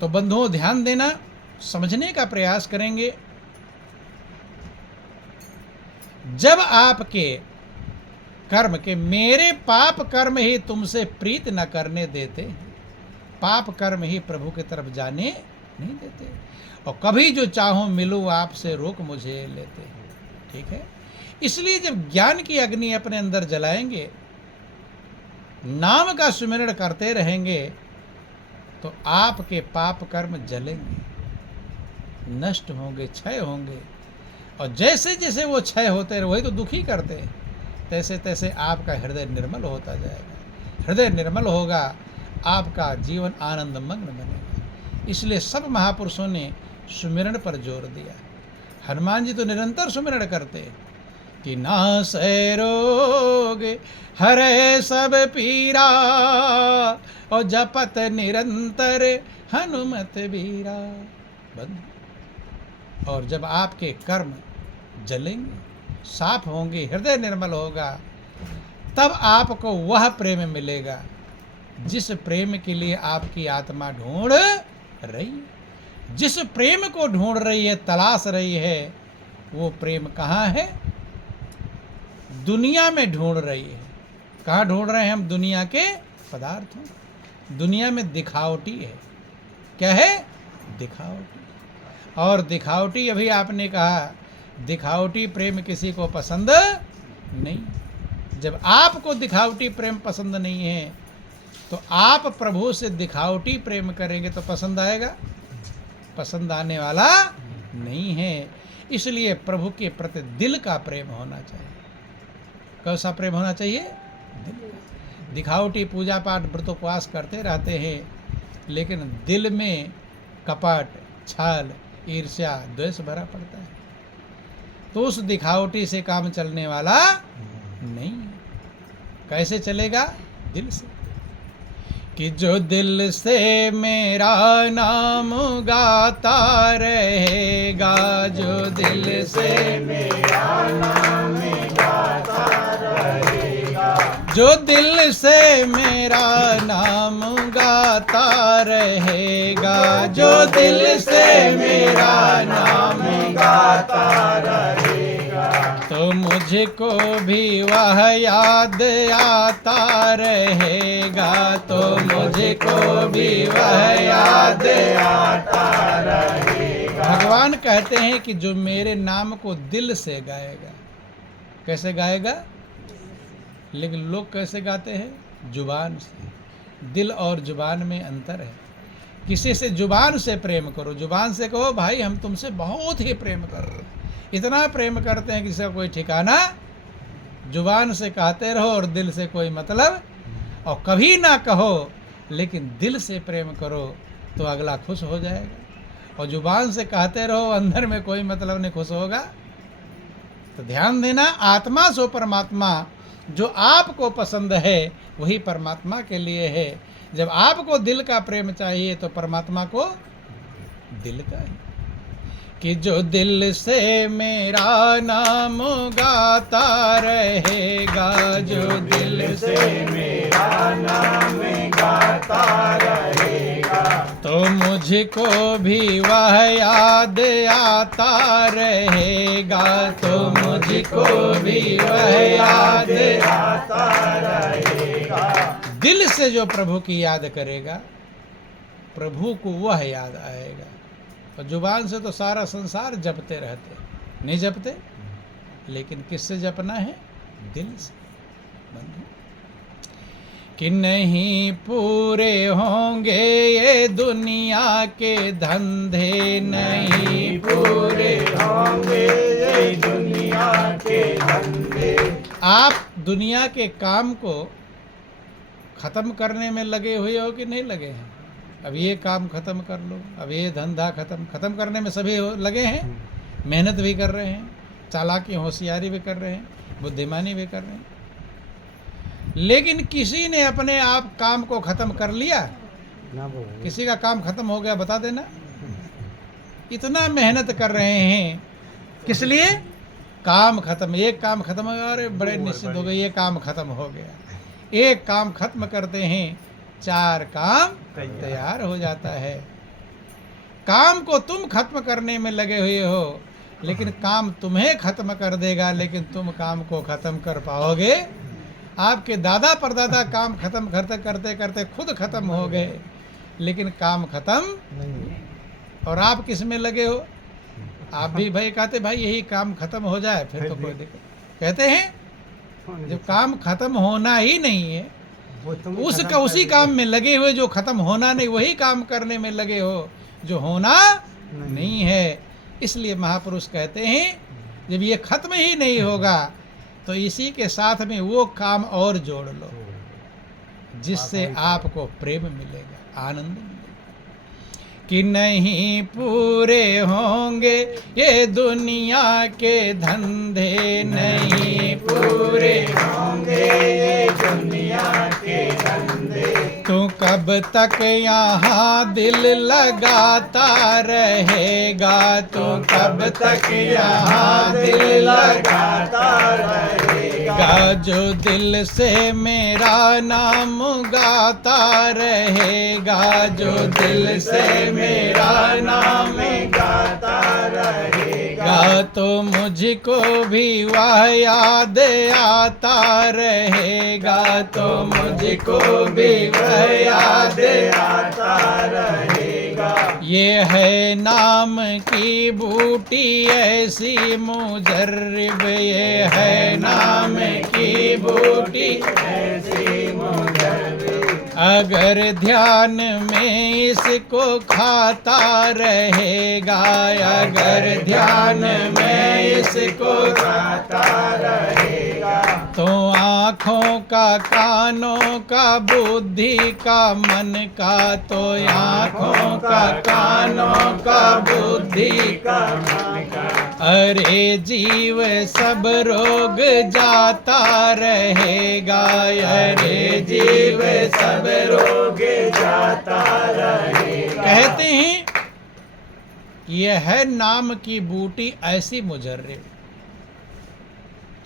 तो बंधुओं ध्यान देना, समझने का प्रयास करेंगे। जब आपके कर्म के मेरे पाप कर्म ही तुमसे प्रीत न करने देते, पाप कर्म ही प्रभु की तरफ जाने नहीं देते, और कभी जो चाहूं मिलूं आपसे रोक मुझे लेते। ठीक है, इसलिए जब ज्ञान की अग्नि अपने अंदर जलाएंगे, नाम का सुमिरण करते रहेंगे, तो आपके पाप कर्म जलेंगे, नष्ट होंगे, क्षय होंगे। और जैसे जैसे वो क्षय होते रहे, वही तो दुखी करते हैं, तैसे तैसे आपका हृदय निर्मल होता जाएगा। हृदय निर्मल होगा, आपका जीवन आनंदमग्न बनेगा। इसलिए सब महापुरुषों ने सुमिरण पर जोर दिया। हनुमान जी तो निरंतर सुमिरण करते कि नासै रोग हरै सब पीरा, और जपत निरंतर हनुमत बीरा। बंधु, और जब आपके कर्म जलेंगे, साफ होंगे, हृदय निर्मल होगा, तब आपको वह प्रेम मिलेगा जिस प्रेम के लिए आपकी आत्मा ढूंढ रही है। जिस प्रेम को ढूंढ रही है, तलाश रही है, वो प्रेम कहाँ है? दुनिया में ढूंढ रही है। कहाँ ढूंढ रहे हैं हम? दुनिया के पदार्थों। दुनिया में दिखावटी है। क्या है? दिखावटी। और दिखावटी, अभी आपने कहा, दिखावटी प्रेम किसी को पसंद नहीं। जब आपको दिखावटी प्रेम पसंद नहीं है, तो आप प्रभु से दिखावटी प्रेम करेंगे तो पसंद आएगा? पसंद आने वाला नहीं है। इसलिए प्रभु के प्रति दिल का प्रेम होना चाहिए। कैसा प्रेम होना चाहिए? दिल का। दिखावटी पूजा पाठ व्रत उपवास करते रहते हैं, लेकिन दिल में कपट, छल, ईर्ष्या, द्वेष भरा पड़ता है, तो उस दिखावटी से काम चलने वाला नहीं। कैसे चलेगा? दिल से। कि जो दिल से मेरा नाम गाता रहेगा, जो दिल से मेरा नाम गाता रहेगा, जो दिल से मेरा नाम गाता रहेगा, जो दिल से मेरा नाम गाता रहेगा, तो मुझको भी वह याद आता रहेगा, तो मुझको भी वह याद आता रहेगा। भगवान कहते हैं कि जो मेरे नाम को दिल से गाएगा। कैसे गाएगा? लेकिन लोग कैसे गाते हैं? जुबान से। दिल और जुबान में अंतर है। किसी से जुबान से प्रेम करो, जुबान से कहो भाई हम तुमसे बहुत ही प्रेम कर रहे हैं, इतना प्रेम करते हैं किसी का कोई ठिकाना। जुबान से कहते रहो और दिल से कोई मतलब, और कभी ना कहो, लेकिन दिल से प्रेम करो तो अगला खुश हो जाएगा। और जुबान से कहते रहो, अंदर में कोई मतलब नहीं, खुश होगा? तो ध्यान देना, आत्मा सो परमात्मा। जो आपको पसंद है वही परमात्मा के लिए है। जब आपको दिल का प्रेम चाहिए तो परमात्मा को दिल का है। कि जो दिल से मेरा नाम गाता रहेगा, जो दिल से मेरा नाम गाता रहेगा, तो मुझको भी वह याद आता रहेगा, तो मुझको भी वह याद आता रहेगा। दिल से जो प्रभु की याद करेगा, प्रभु को वह याद आएगा। और जुबान से तो सारा संसार जपते रहते, नहीं जपते, लेकिन किससे जपना है? दिल से। बंधु, कि नहीं पूरे होंगे ये दुनिया के धंधे, नहीं पूरे होंगे ये दुनिया के धंधे। आप दुनिया के काम को खत्म करने में लगे हुए हो कि नहीं लगे हैं? अब ये काम खत्म कर लो, अब ये धंधा खत्म करने में सभी लगे हैं। मेहनत भी कर रहे हैं, चालाकी होशियारी भी कर रहे हैं, बुद्धिमानी भी कर रहे हैं, लेकिन किसी ने अपने आप काम को खत्म कर लिया? किसी का काम खत्म हो गया बता देना। इतना मेहनत कर रहे हैं, किस लिए? काम खत्म। एक काम खत्म हो गया, अरे बड़े निश्चित हो गए, ये काम खत्म हो गया। एक काम खत्म करते हैं, 4 काम तैयार हो जाता है। काम को तुम खत्म करने में लगे हुए हो, लेकिन काम तुम्हें खत्म कर देगा, लेकिन तुम काम को खत्म कर पाओगे? आपके दादा परदादा काम खत्म करते करते करते खुद खत्म हो गए, लेकिन काम खत्म नहीं। और आप किस में लगे हो? आप भी भाई कहते भाई यही काम खत्म हो जाए फिर तो कोई दिक्कत। कहते हैं जब काम खत्म होना ही नहीं है, उसका उसी काम में लगे हुए, जो खत्म होना नहीं वही काम करने में लगे हो जो होना नहीं है। इसलिए महापुरुष कहते हैं जब ये खत्म ही नहीं होगा तो इसी के साथ में वो काम और जोड़ लो जिससे आपको प्रेम मिलेगा, आनंद मिलेगा। कि नहीं पूरे होंगे ये दुनिया के धंधे, नहीं पूरे होंगे ये दुनिया के धंधे। तू कब तक यहाँ दिल लगाता रहेगा, तू कब तक यहाँ दिल लगाता रहेगा। जो दिल से मेरा नाम गाता रहेगा, जो दिल से मेरा नाम गाता रहेगा, तो मुझको भी वह याद आता रहेगा, तो मुझको भी वह याद आता रहेगा। ये है नाम की बूटी ऐसी मुजर्रिब, ये है नाम की बूटी ऐसी मुजर्रिब। अगर ध्यान में इसको खाता रहेगा, अगर ध्यान में इसको खाता रहेगा, तो आँखों का, कानों का, बुद्धि का, मन का, तो आँखों का, कानों का, बुद्धि का, मन का। अरे जीव सब रोग जाता रहेगा, अरे जीव सब रोग जाता रहेगा। कहते हैं यह है नाम की बूटी ऐसी मुजर्रिब।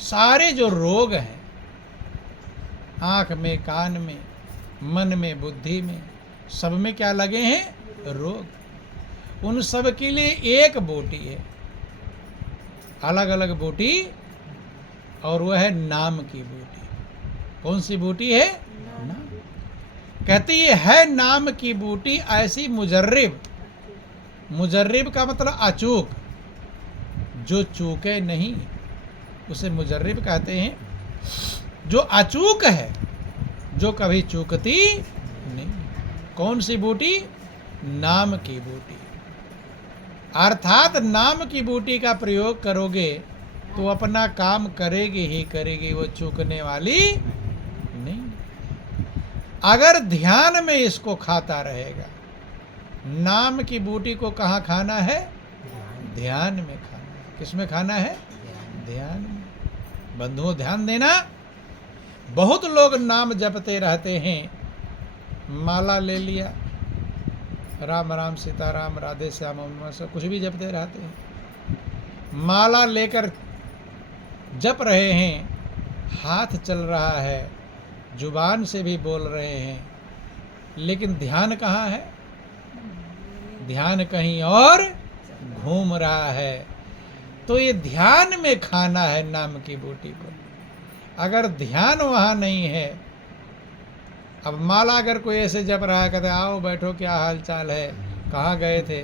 सारे जो रोग हैं आँख में, कान में, मन में, बुद्धि में, सब में क्या लगे हैं? रोग। उन सब के लिए एक बूटी है, अलग अलग बूटी, और वह है नाम की बूटी। कौन सी बूटी है? नाम। कहती है नाम की बूटी ऐसी मुजर्रिब। मुजर्रिब का मतलब अचूक, जो चूके नहीं उसे मुजर्रिब कहते हैं। जो अचूक है, जो कभी चूकती नहीं। कौन सी बूटी? नाम की बूटी। अर्थात नाम की बूटी का प्रयोग करोगे तो अपना काम करेगी ही करेगी, वो चूकने वाली नहीं। अगर ध्यान में इसको खाता रहेगा, नाम की बूटी को कहाँ खाना है? ध्यान में खाना है। किस में खाना है? ध्यान में। बंधुओं ध्यान देना, बहुत लोग नाम जपते रहते हैं, माला ले लिया, राम राम सीताराम राधे श्याम सब कुछ भी जपते रहते हैं। माला लेकर जप रहे हैं, हाथ चल रहा है, जुबान से भी बोल रहे हैं, लेकिन ध्यान कहाँ है? ध्यान कहीं और घूम रहा है। तो ये ध्यान में खाना है नाम की बूटी को। अगर ध्यान वहाँ नहीं है, अब माला अगर कोई ऐसे जप रहा है, कहते आओ बैठो, क्या हाल चाल है, कहाँ गए थे,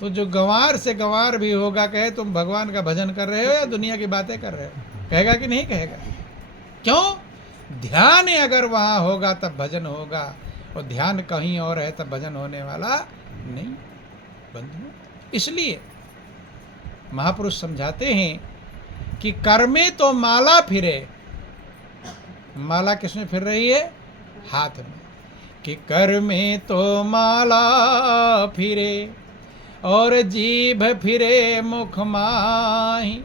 तो जो गंवार से गंवार भी होगा कहे तुम भगवान का भजन कर रहे हो या दुनिया की बातें कर रहे हो, कहेगा कि नहीं कहेगा? क्यों? ध्यान अगर वहाँ होगा तब भजन होगा, और ध्यान कहीं और है तब भजन होने वाला नहीं। बंधु, इसलिए महापुरुष समझाते हैं कि कर्मे तो माला फिरे। माला किसमें फिर रही है? हाथ में। कि कर्मे तो माला फिरे और जीभ फिरे मुख माही,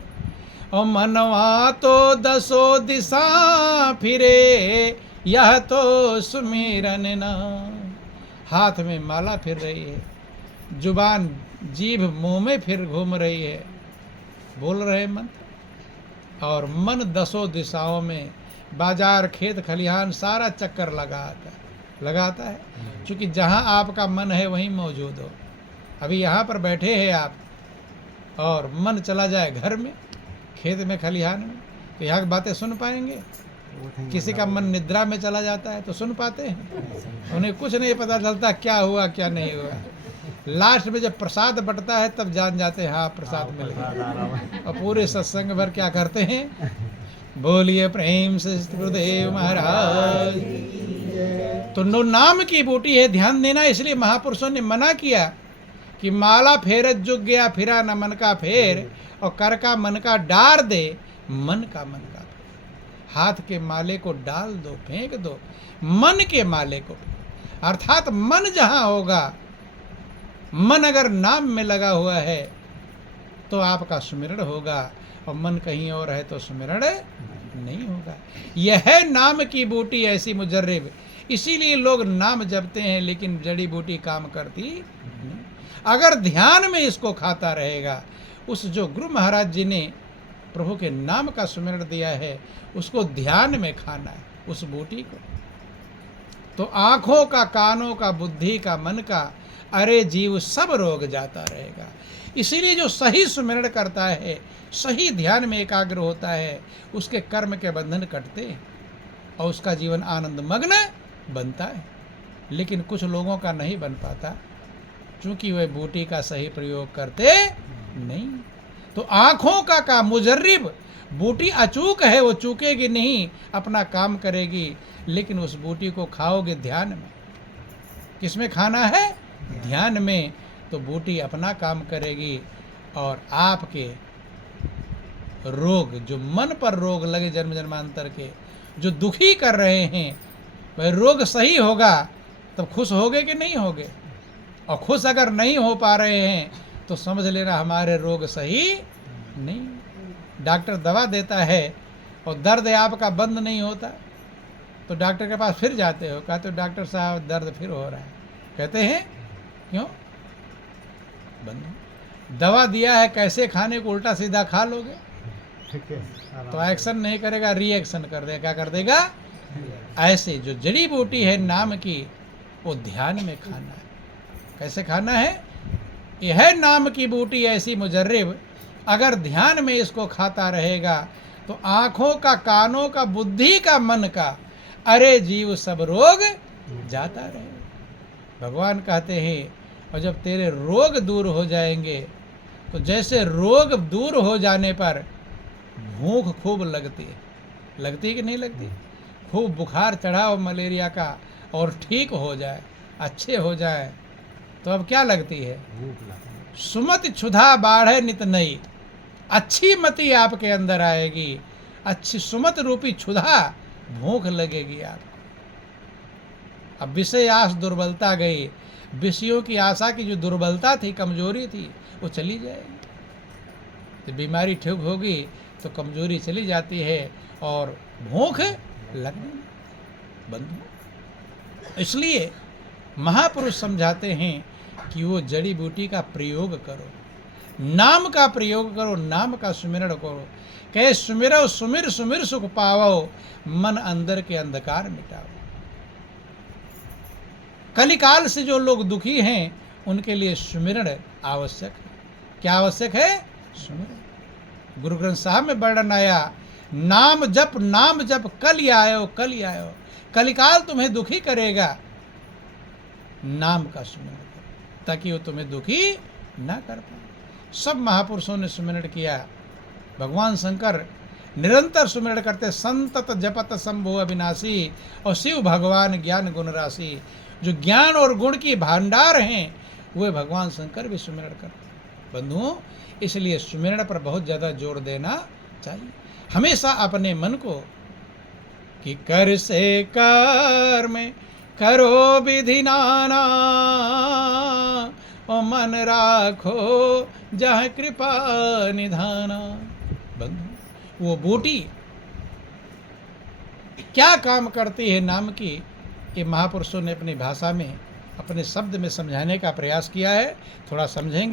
और मनवा तो दसो दिशा फिरे, यह तो सुमिरन ना। हाथ में माला फिर रही है, जुबान जीभ मुंह में फिर घूम रही है, बोल रहे मंत्र, और मन दसों दिशाओं में, बाजार खेत खलिहान सारा चक्कर लगाता है। चूँकि जहाँ आपका मन है वहीं मौजूद हो। अभी यहाँ पर बैठे हैं आप और मन चला जाए घर में, खेत में, खलिहान में, तो यहाँ की बातें सुन पाएंगे? किसी का मन निद्रा में चला जाता है तो सुन पाते हैं? उन्हें कुछ नहीं पता चलता क्या हुआ क्या नहीं हुआ। लास्ट में जब प्रसाद बंटता है तब जान जाते हैं हाँ प्रसाद मिल गया। और पूरे सत्संग भर क्या करते हैं? बोलिए प्रेम से गुरुदेव महाराज। तो नो नाम की बूटी है, ध्यान देना। इसलिए महापुरुषों ने मना किया कि माला फेरत जुग गया फिरा न मन का फेर, और कर का मन का डार दे मन का मन का। हाथ के माले को डाल दो, फेंक दो, मन के माले को। अर्थात मन जहां होगा, मन अगर नाम में लगा हुआ है तो आपका सुमिरण होगा, और मन कहीं और है तो सुमिरण नहीं होगा। यह है नाम की बूटी ऐसी मुजर्रिब। इसीलिए लोग नाम जपते हैं लेकिन जड़ी बूटी काम करती नहीं। अगर ध्यान में इसको खाता रहेगा, उस जो गुरु महाराज जी ने प्रभु के नाम का सुमिरण दिया है उसको ध्यान में खाना है, उस बूटी को। तो आंखों का, कानों का, बुद्धि का, मन का, अरे जीव सब रोग जाता रहेगा। इसीलिए जो सही सुमिरण करता है, सही ध्यान में एकाग्र होता है, उसके कर्म के बंधन कटते हैं और उसका जीवन आनंद मग्न बनता है। लेकिन कुछ लोगों का नहीं बन पाता, क्योंकि वह बूटी का सही प्रयोग करते नहीं। तो आंखों का मुजर्रिब, बूटी अचूक है, वो चूकेगी नहीं, अपना काम करेगी। लेकिन उस बूटी को खाओगे ध्यान में। किसमें खाना है? ध्यान में। तो बूटी अपना काम करेगी और आपके रोग, जो मन पर रोग लगे जन्म जन्मांतर के, जो दुखी कर रहे हैं, वह रोग सही होगा तब खुश होगे कि नहीं होगे? और खुश अगर नहीं हो पा रहे हैं तो समझ लेना हमारे रोग सही नहीं। डॉक्टर दवा देता है और दर्द आपका बंद नहीं होता तो डॉक्टर के पास फिर जाते हो, कहते हो डॉक्टर साहब दर्द फिर हो रहा है। कहते हैं क्यों? बंद। दवा दिया है कैसे खाने को, उल्टा सीधा खा लोगे तो एक्शन नहीं करेगा, रिएक्शन कर देगा। क्या कर देगा? ऐसे जो जड़ी बूटी है नाम की, वो ध्यान में खाना है। कैसे खाना है? यह नाम की बूटी ऐसी मुजर्रिब, अगर ध्यान में इसको खाता रहेगा तो आंखों का, कानों का, बुद्धि का, मन का, अरे जीव सब रोग जाता रहेगा। भगवान कहते हैं और जब तेरे रोग दूर हो जाएंगे तो जैसे रोग दूर हो जाने पर भूख खूब लगती है, लगती है कि नहीं लगती? खूब बुखार चढ़ा हो मलेरिया का और ठीक हो जाए, अच्छे हो जाए, तो अब क्या लगती है? सुमति क्षुधा बाढ़े नित नई। अच्छी मति आपके अंदर आएगी, अच्छी सुमत रूपी क्षुधा, भूख लगेगी आपको। अब विषय आस दुर्बलता गई, विषयों की आशा की जो दुर्बलता थी, कमजोरी थी, वो चली जाएगी। तो बीमारी ठीक होगी तो कमजोरी चली जाती है और भूख लगनी बंद हो। इसलिए महापुरुष समझाते हैं कि वो जड़ी बूटी का प्रयोग करो, नाम का प्रयोग करो, नाम का सुमिरण करो। कहे सुमिरो सुमिर सुमिर सुख पावो, मन अंदर के अंधकार मिटाओ। कलिकाल से जो लोग दुखी हैं उनके लिए सुमिरण आवश्यक है। क्या आवश्यक है? सुमिरण। गुरु ग्रंथ साहब में वर्णन आया, नाम जप कल आयो कल आयो। कलिकाल तुम्हें दुखी करेगा, नाम का सुमिरण करो ताकि वो तुम्हें दुखी ना कर पाए। सब महापुरुषों ने सुमिरण किया। भगवान शंकर निरंतर सुमिरण करते, संतत जपत शंभु अविनाशी, और शिव भगवान ज्ञान गुण राशि। जो ज्ञान और गुण की भंडार हैं वे भगवान शंकर भी सुमिरण करते। बंधुओं, इसलिए सुमिरण पर बहुत ज़्यादा जोर देना चाहिए। हमेशा अपने मन को कि कर से कर में करो विधि नाना, और मन राखो जहाँ कृपा निधाना। बंधु, वो बूटी क्या काम करती है नाम की, ये महापुरुषों ने अपनी भाषा में, अपने शब्द में समझाने का प्रयास किया है। थोड़ा समझेंगे।